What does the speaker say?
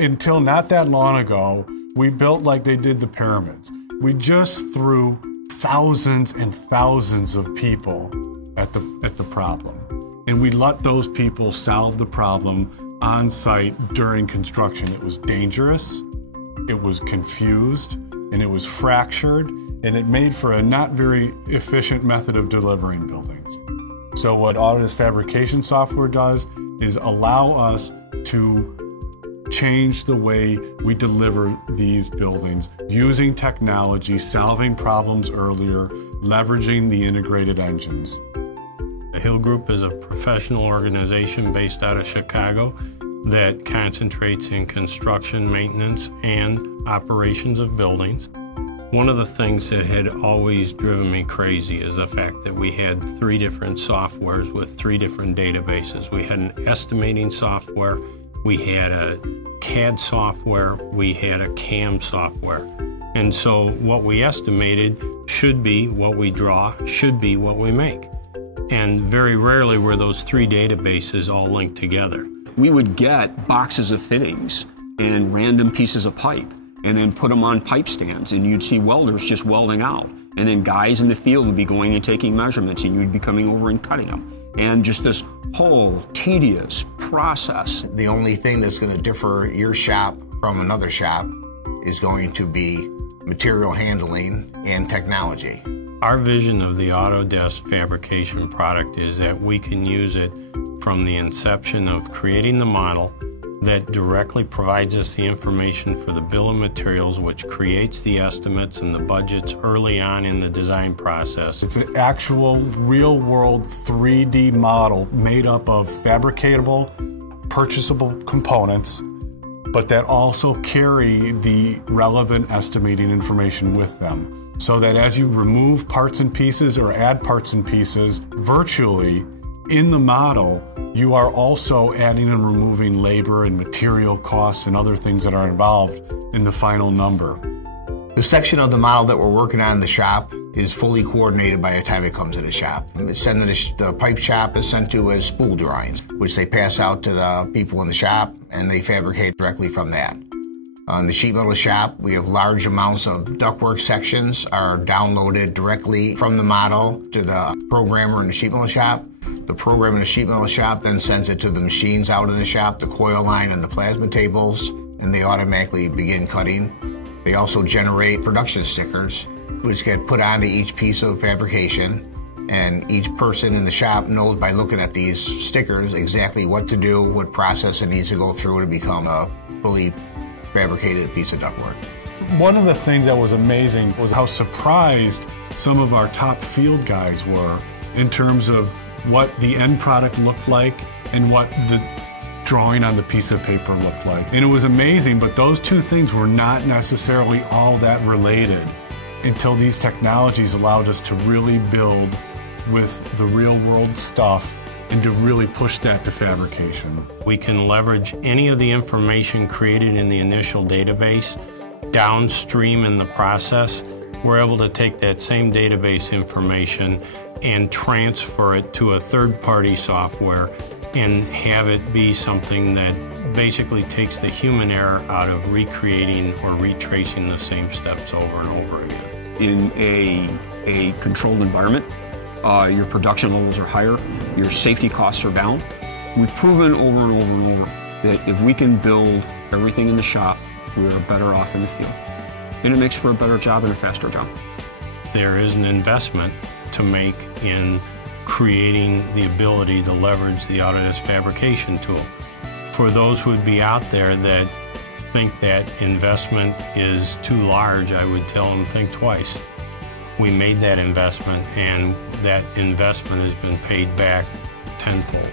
Until not that long ago, we built like they did the pyramids. We just threw thousands and thousands of people at the problem. And we let those people solve the problem on site during construction. It was dangerous, it was confused, and it was fractured, and it made for a not very efficient method of delivering buildings. So what Autodesk Fabrication software does is allow us to change the way we deliver these buildings using technology, solving problems earlier, leveraging the integrated engines. The Hill Group is a professional organization based out of Chicago that concentrates in construction, maintenance, and operations of buildings. One of the things that had always driven me crazy is the fact that we had 3 different softwares with 3 different databases. We had an estimating software, we had a CAD software, we had a CAM software. And so what we estimated should be what we draw, should be what we make. And very rarely were those 3 databases all linked together. We would get boxes of fittings and random pieces of pipe and then put them on pipe stands, and you'd see welders just welding out. And then guys in the field would be going and taking measurements, and you'd be coming over and cutting them. And just this whole tedious process. The only thing that's going to differ your shop from another shop is going to be material handling and technology. Our vision of the Autodesk Fabrication product is that we can use it from the inception of creating the model that directly provides us the information for the bill of materials, which creates the estimates and the budgets early on in the design process. It's an actual real-world 3D model made up of fabricatable, purchasable components, but that also carry the relevant estimating information with them. So that as you remove parts and pieces or add parts and pieces virtually in the model, you are also adding and removing labor and material costs and other things that are involved in the final number. The section of the model that we're working on in the shop is fully coordinated by the time it comes to the shop. The pipe shop is sent to as spool drawings, which they pass out to the people in the shop, and they fabricate directly from that. On the sheet metal shop, we have large amounts of ductwork sections are downloaded directly from the model to the programmer in the sheet metal shop. The programmer in the sheet metal shop then sends it to the machines out in the shop, the coil line and the plasma tables, and they automatically begin cutting. They also generate production stickers, which get put onto each piece of fabrication, and each person in the shop knows by looking at these stickers exactly what to do, what process it needs to go through to become a fully fabricated piece of ductwork. One of the things that was amazing was how surprised some of our top field guys were in terms of what the end product looked like and what the drawing on the piece of paper looked like. And it was amazing, but those two things were not necessarily all that related until these technologies allowed us to really build with the real world stuff and to really push that to fabrication. We can leverage any of the information created in the initial database downstream in the process. We're able to take that same database information and transfer it to a third-party software and have it be something that basically takes the human error out of recreating or retracing the same steps over and over again. In a controlled environment, your production levels are higher, your safety costs are down. We've proven over and over and over that if we can build everything in the shop, we are better off in the field. And it makes for a better job and a faster job. There is an investment to make in creating the ability to leverage the Autodesk Fabrication tool. For those who would be out there that think that investment is too large, I would tell them think twice. We made that investment, and that investment has been paid back tenfold.